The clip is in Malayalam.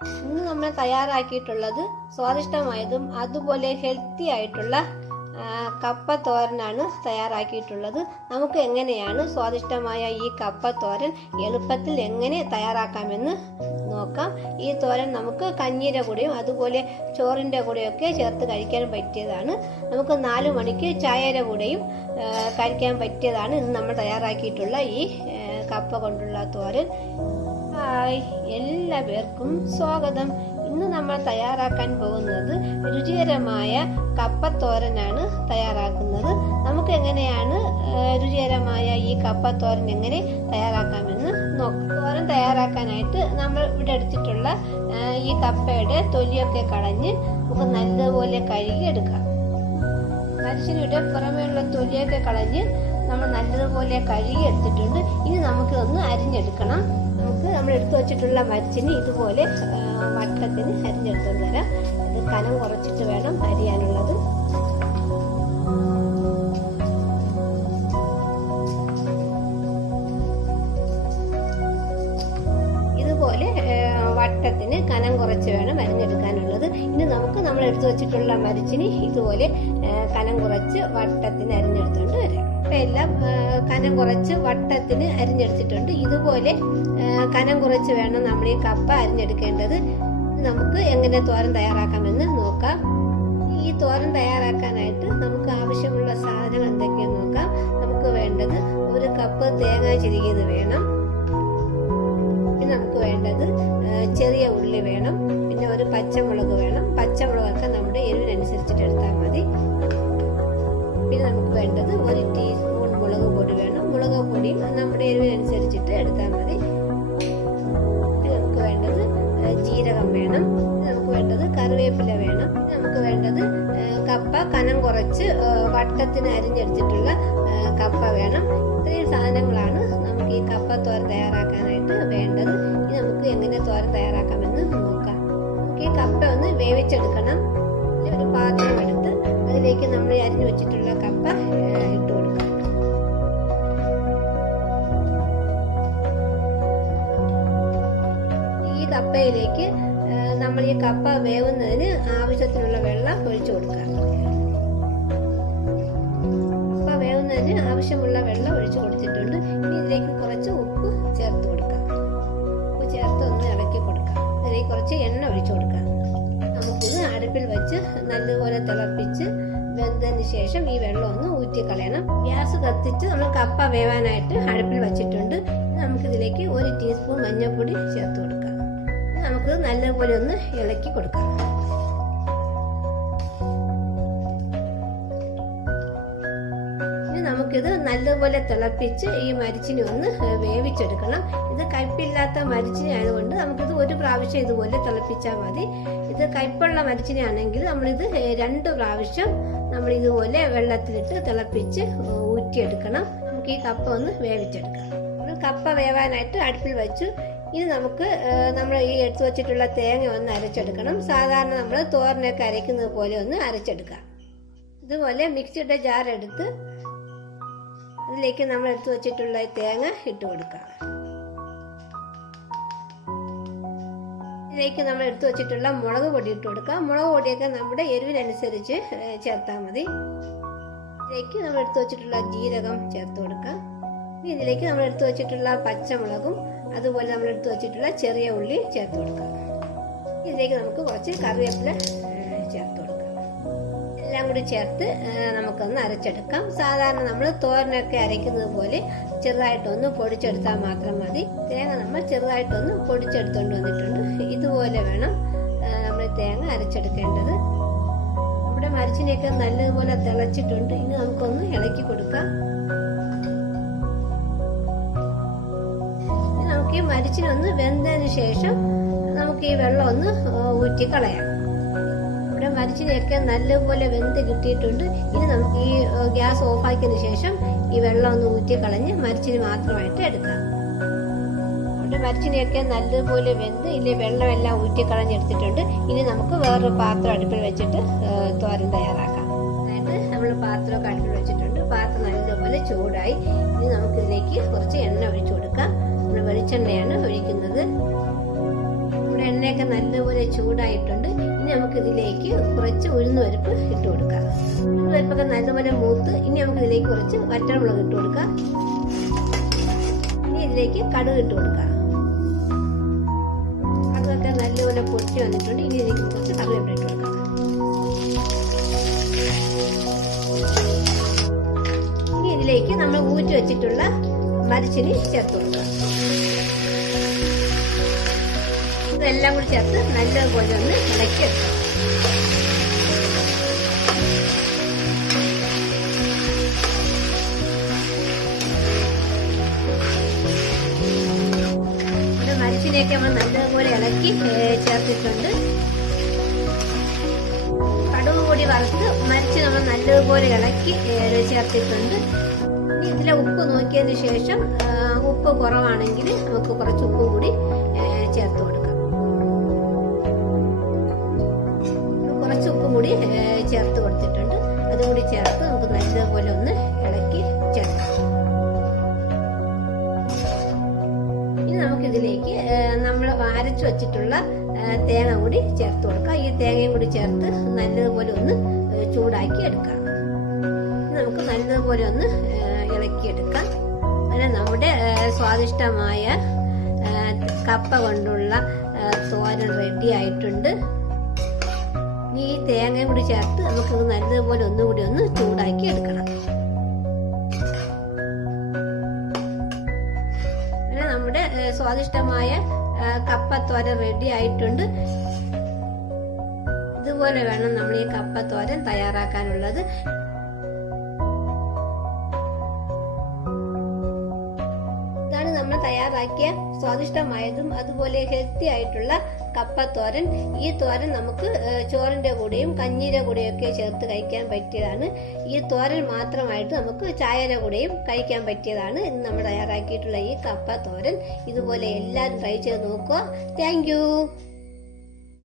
ഇന്ന് നമ്മൾ തയ്യാറാക്കിയിട്ടുള്ളത് സ്വാദിഷ്ടമായതും അതുപോലെ ഹെൽത്തി ആയിട്ടുള്ള കപ്പ തോരനാണ് തയ്യാറാക്കിയിട്ടുള്ളത്. നമുക്ക് എങ്ങനെയാണ് സ്വാദിഷ്ടമായ ഈ കപ്പ തോരൻ എളുപ്പത്തിൽ എങ്ങനെ തയ്യാറാക്കാമെന്ന് നോക്കാം. ഈ തോരൻ നമുക്ക് കഞ്ഞീന്റെ കൂടെയും അതുപോലെ ചോറിന്റെ കൂടെയൊക്കെ ചേർത്ത് കഴിക്കാൻ പറ്റിയതാണ്. നമുക്ക് നാല് മണിക്ക് ചായയുടെ കൂടെയും കഴിക്കാൻ പറ്റിയതാണ് ഇന്ന് നമ്മൾ തയ്യാറാക്കിയിട്ടുള്ള ഈ കപ്പ കൊണ്ടുള്ള തോരൻ. ഹായ്. എല്ലാ പേർക്കും സ്വാഗതം. ഇന്ന് നമ്മൾ തയ്യാറാക്കാൻ പോകുന്നത് രുചികരമായ കപ്പത്തോരനാണ് തയ്യാറാക്കുന്നത്. നമുക്ക് എങ്ങനെയാണ് രുചികരമായ ഈ കപ്പത്തോരൻ എങ്ങനെ തയ്യാറാക്കാമെന്ന് നോക്കാം. തോരൻ തയ്യാറാക്കാനായിട്ട് നമ്മൾ ഇവിടെ എടുത്തിട്ടുള്ള ഈ കപ്പയുടെ തൊലിയൊക്കെ കളഞ്ഞ് നമുക്ക് നല്ലതുപോലെ കഴുകി എടുക്കാം മനുഷ്യരുടെ പുറമേയുള്ള തൊലിയൊക്കെ കളഞ്ഞ് നമ്മൾ നല്ലതുപോലെ കഴുകി എടുത്തിട്ടുണ്ട് ഇനി നമുക്കിതൊന്ന് അരിഞ്ഞെടുക്കണം. നമുക്ക് നമ്മൾ എടുത്തു വച്ചിട്ടുള്ള മരച്ചിന് ഇതുപോലെ വട്ടത്തിന് അരിഞ്ഞെടുത്തുകൊണ്ട് വരാം. ഇത് കനം കുറച്ചിട്ട് വേണം അരിയാനുള്ളത്. ഇതുപോലെ വട്ടത്തിന് കനം കുറച്ച് വേണം നമുക്ക് നമ്മൾ എടുത്തു വെച്ചിട്ടുള്ള മരിച്ചിന് ഇതുപോലെ കനം കുറച്ച് വട്ടത്തിന് അരിഞ്ഞെടുത്തുകൊണ്ട് വരാം അപ്പം എല്ലാം കനം കുറച്ച് വട്ടത്തിന് അരിഞ്ഞെടുത്തിട്ടുണ്ട്. ഇതുപോലെ കനം കുറച്ച് വേണം നമ്മൾ ഈ കപ്പ അരിഞ്ഞെടുക്കേണ്ടത്. നമുക്ക് എങ്ങനെ തോരൻ തയ്യാറാക്കാമെന്ന് നോക്കാം. ഈ തോരൻ തയ്യാറാക്കാനായിട്ട് നമുക്ക് ആവശ്യമുള്ള സാധനങ്ങൾ എന്തൊക്കെയാണെന്ന് നോക്കാം. നമുക്ക് വേണ്ടത് ഒരു കപ്പ് തേങ്ങ ചിരികിയത് വേണം. നമുക്ക് വേണ്ടത് ചെറിയ ഉള്ളി വേണം. പിന്നെ ഒരു പച്ചമുളക് വേണം. പച്ചമുളകൊക്കെ നമ്മുടെ എരിവിനനുസരിച്ചിട്ട് എടുത്താൽ മതി. പിന്നെ നമുക്ക് വേണ്ടത് ഒരു ടീസ്പൂൺ മുളക് പൊടി വേണം. മുളക് പൊടിയും നമ്മുടെ എരിവിനനുസരിച്ചിട്ട് എടുത്താൽ മതി. പിന്നെ നമുക്ക് വേണ്ടത് ജീരകം വേണം. നമുക്ക് വേണ്ടത് കറിവേപ്പില വേണം. നമുക്ക് വേണ്ടത് കപ്പ. കനം കുറച്ച് വട്ടത്തിന് അരിഞ്ഞെടുത്തിട്ടുള്ള കപ്പ വേണം. ഇത്രയും സാധനങ്ങളാണ് നമുക്ക് ഈ കപ്പ തോരൻ തയ്യാറാക്കാനായിട്ട് വേണ്ടത്. ഇനി നമുക്ക് എങ്ങനെ നോക്കാം നമുക്ക് ഈ കപ്പ ഒന്ന് വേവിച്ചെടുക്കണം. ഒരു പാത്രം എടുത്ത് അതിലേക്ക് നമ്മൾ അരിഞ്ഞു വെച്ചിട്ടുള്ള കപ്പ ഇട്ട് കൊടുക്കാം. ഈ കപ്പയിലേക്ക് നമ്മൾ ഈ കപ്പ വേവുന്നതിന് ആവശ്യത്തിനുള്ള വെള്ളം ഒഴിച്ചു കൊടുക്കാം. കപ്പ വേവുന്നതിന് ആവശ്യമുള്ള വെള്ളം ഒഴിച്ചു കൊടുത്തിട്ടുണ്ട്. ഇനി ഇതിലേക്ക് കുറച്ച് ഉപ്പ് ചേർത്ത് കൊടുക്കാം. ഉപ്പ് ചേർത്ത് ഒന്ന് ഇളക്കി കൊടുക്കാം. ഇതിലേക്ക് കുറച്ച് എണ്ണ ഒഴിച്ചു കൊടുക്കാം നമുക്കിത് അടുപ്പിൽ വെച്ച് നല്ലപോലെ തിളപ്പിച്ച് വെന്തതിന് ശേഷം ഈ വെള്ളം ഒന്ന് ഊറ്റി കളയണം. ഗ്യാസ് കത്തിച്ച് നമ്മൾ കപ്പ വേവാനായിട്ട് അടുപ്പിൽ വെച്ചിട്ടുണ്ട്. നമുക്കിതിലേക്ക് ഒരു ടീസ്പൂൺ മഞ്ഞൾപ്പൊടി ചേർത്ത് കൊടുക്കാം. നമുക്ക് നല്ലപോലെ ഒന്ന് ഇളക്കി കൊടുക്കാം. നമുക്കിത് നല്ലതുപോലെ തിളപ്പിച്ച് ഈ മരിച്ചിനെ ഒന്ന് വേവിച്ചെടുക്കണം. ഇത് കയ്പില്ലാത്ത മരിച്ചിനെ ആയതുകൊണ്ട് നമുക്കിത് ഒരു പ്രാവശ്യം ഇതുപോലെ തിളപ്പിച്ചാൽ മതി. ഇത് കയ്പുള്ള മരിച്ചിനെ ആണെങ്കിൽ നമ്മളിത് രണ്ട് പ്രാവശ്യം നമ്മൾ ഇതുപോലെ വെള്ളത്തിലിട്ട് തിളപ്പിച്ച് ഊറ്റിയെടുക്കണം. നമുക്ക് ഈ കപ്പ ഒന്ന് വേവിച്ചെടുക്കാം. നമ്മൾ കപ്പ വേവാനായിട്ട് അടുപ്പിൽ വെച്ചു. ഇനി നമുക്ക് നമ്മൾ ഈ എടുത്തു വച്ചിട്ടുള്ള തേങ്ങ ഒന്ന് അരച്ചെടുക്കണം. സാധാരണ നമ്മൾ തോരനൊക്കെ അരയ്ക്കുന്നത് പോലെ ഒന്ന് അരച്ചെടുക്കാം. ഇതുപോലെ മിക്സിയുടെ ജാർ എടുത്ത് അതിലേക്ക് നമ്മൾ എടുത്തു വച്ചിട്ടുള്ള തേങ്ങ ഇട്ട് കൊടുക്കാം. ഇതിലേക്ക് നമ്മൾ എടുത്തു വച്ചിട്ടുള്ള മുളക് പൊടി ഇട്ട് കൊടുക്കാം. മുളക് പൊടിയൊക്കെ നമ്മുടെ എരിവിനനുസരിച്ച് ചേർത്താൽ മതി. ഇതിലേക്ക് നമ്മൾ എടുത്തു വച്ചിട്ടുള്ള ജീരകം ചേർത്ത് കൊടുക്കാം. ഇനി ഇതിലേക്ക് നമ്മൾ എടുത്തു വച്ചിട്ടുള്ള പച്ചമുളകും അതുപോലെ നമ്മൾ എടുത്തു വച്ചിട്ടുള്ള ചെറിയ ഉള്ളി ചേർത്ത് കൊടുക്കാം. ഇതിലേക്ക് നമുക്ക് കുറച്ച് കറിവേപ്പില എല്ലാം കൂടി ചേർത്ത് നമുക്കൊന്ന് അരച്ചെടുക്കാം. സാധാരണ നമ്മൾ തോരനൊക്കെ അരയ്ക്കുന്നത് പോലെ ചെറുതായിട്ടൊന്ന് പൊടിച്ചെടുത്താൽ മാത്രം മതി. തേങ്ങ നമ്മൾ ചെറുതായിട്ടൊന്ന് പൊടിച്ചെടുത്തുകൊണ്ട് വന്നിട്ടുണ്ട്. ഇതുപോലെ വേണം നമ്മൾ തേങ്ങ അരച്ചെടുക്കേണ്ടത്. ഇവിടെ മരിച്ചിനെയൊക്കെ നല്ലതുപോലെ തിളച്ചിട്ടുണ്ട്. ഇനി നമുക്കൊന്ന് ഇളക്കി കൊടുക്കാം. നമുക്ക് ഈ മരിച്ചിനൊന്ന് വെന്തതിന് ശേഷം നമുക്ക് ഈ വെള്ളം ഒന്ന് ഊറ്റി കളയാം ഇവിടെ മരിച്ചിനെയൊക്കെ നല്ലപോലെ വെന്ത് കിട്ടിയിട്ടുണ്ട്. ഇനി നമുക്ക് ഈ ഗ്യാസ് ഓഫാക്കിയതിന് ശേഷം ഈ വെള്ളം ഒന്ന് ഊറ്റി കളഞ്ഞ് മരിച്ചിന് മാത്രമായിട്ട് എടുക്കാം. ഇവിടെ മരിച്ചിനെയൊക്കെ നല്ലപോലെ വെന്ത് ഇല്ലേ വെള്ളമെല്ലാം ഊറ്റി കളഞ്ഞെടുത്തിട്ടുണ്ട് ഇനി നമുക്ക് വേറൊരു പാത്രം അടുപ്പിൽ വെച്ചിട്ട് തോരൻ തയ്യാറാക്കാം. അതായത് നമ്മൾ പാത്രമൊക്കെ അടുപ്പിൽ വെച്ചിട്ടുണ്ട്. പാത്രം നല്ലപോലെ ചൂടായി. ഇനി നമുക്കിതിലേക്ക് കുറച്ച് എണ്ണ ഒഴിച്ചു കൊടുക്കാം. നമ്മൾ വെളിച്ചെണ്ണയാണ് ഒഴിക്കുന്നത്. എണ്ണയൊക്കെ നല്ലപോലെ ചൂടായിട്ടുണ്ട്. ഇനി നമുക്ക് ഇതിലേക്ക് കുറച്ച് ഉഴുന്നുപരിപ്പ് ഇട്ട് കൊടുക്കാം. ഉഴുന്നുപരിപ്പൊക്കെ നല്ലപോലെ മൂത്ത് ഇനി നമുക്ക് ഇതിലേക്ക് കുറച്ച് വറ്റമുളക് ഇട്ട് കൊടുക്കാം. ഇനി ഇതിലേക്ക് കടുക് ഇട്ട് കൊടുക്കാം. കടുകൊക്കെ നല്ലപോലെ പൊട്ടി വന്നിട്ടുണ്ട്. ഇനി ഇതിലേക്ക് കുറച്ച് കറിവേപ്പില ഇട്ട് കൊടുക്കാം. ഇനി ഇതിലേക്ക് നമ്മൾ ഊറ്റി വെച്ചിട്ടുള്ള മരിച്ചിനി ചേർത്ത് കൊടുക്കാം. ഇതെല്ലാം കൂടി ചേർത്ത് നല്ലതുപോലെ ഒന്ന് ഇളക്കി വെക്കാം മരിച്ചിനെയൊക്കെ നമ്മൾ നല്ലതുപോലെ ഇളക്കി ചേർത്തിട്ടുണ്ട്. കടുക് കൂടി വറുത്ത് മരിച്ച് നമ്മൾ നല്ലതുപോലെ ഇളക്കി ചേർത്തിട്ടുണ്ട്. ഇതിലെ ഉപ്പ് നോക്കിയതിന് ശേഷം ഉപ്പ് കുറവാണെങ്കിൽ നമുക്ക് കുറച്ച് ഉപ്പ് കൂടി ചേർത്ത് കൊടുക്കാം. നല്ലതുപോലെ ഒന്ന് ഇളക്കി ചേർക്കാം. ഇനി നമുക്കിതിലേക്ക് നമ്മൾ അരച്ചു വച്ചിട്ടുള്ള തേങ്ങ കൂടി ചേർത്ത് കൊടുക്കാം. ഈ തേങ്ങയും കൂടി ചേർത്ത് നല്ലതുപോലെ ഒന്ന് ചൂടാക്കി എടുക്കാം. നമുക്ക് നല്ലതുപോലെ ഒന്ന് ഇളക്കി ഇളക്കിയെടുക്കാം അങ്ങനെ നമ്മുടെ സ്വാദിഷ്ടമായ കപ്പ കൊണ്ടുള്ള തോരൻ റെഡി ആയിട്ടുണ്ട്. ഈ തേങ്ങയും കൂടി ചേർത്ത് നമുക്ക് നല്ലതുപോലെ ഒന്ന് സ്വാദിഷ്ടമായ കപ്പത്തോര റെഡി ആയിട്ടുണ്ട്. ഇതുപോലെ വേണം നമ്മൾ ഈ കപ്പത്തോരൻ തയ്യാറാക്കാനുള്ളത്. തയ്യാറാക്കിയ സ്വാദിഷ്ടമായതും അതുപോലെ ഹെൽത്തി ആയിട്ടുള്ള കപ്പത്തോരൻ. ഈ തോരൻ നമുക്ക് ചോറിന്റെ കൂടെയും കഞ്ഞീന്റെ കൂടെയും ഒക്കെ ചേർത്ത് കഴിക്കാൻ പറ്റിയതാണ്. ഈ തോരൻ മാത്രമായിട്ട് നമുക്ക് ചായയുടെ കൂടെയും കഴിക്കാൻ പറ്റിയതാണ്. ഇന്ന് നമ്മൾ തയ്യാറാക്കിയിട്ടുള്ള ഈ കപ്പ തോരൻ ഇതുപോലെ എല്ലാവരും ട്രൈ ചെയ്ത് നോക്കുക. താങ്ക്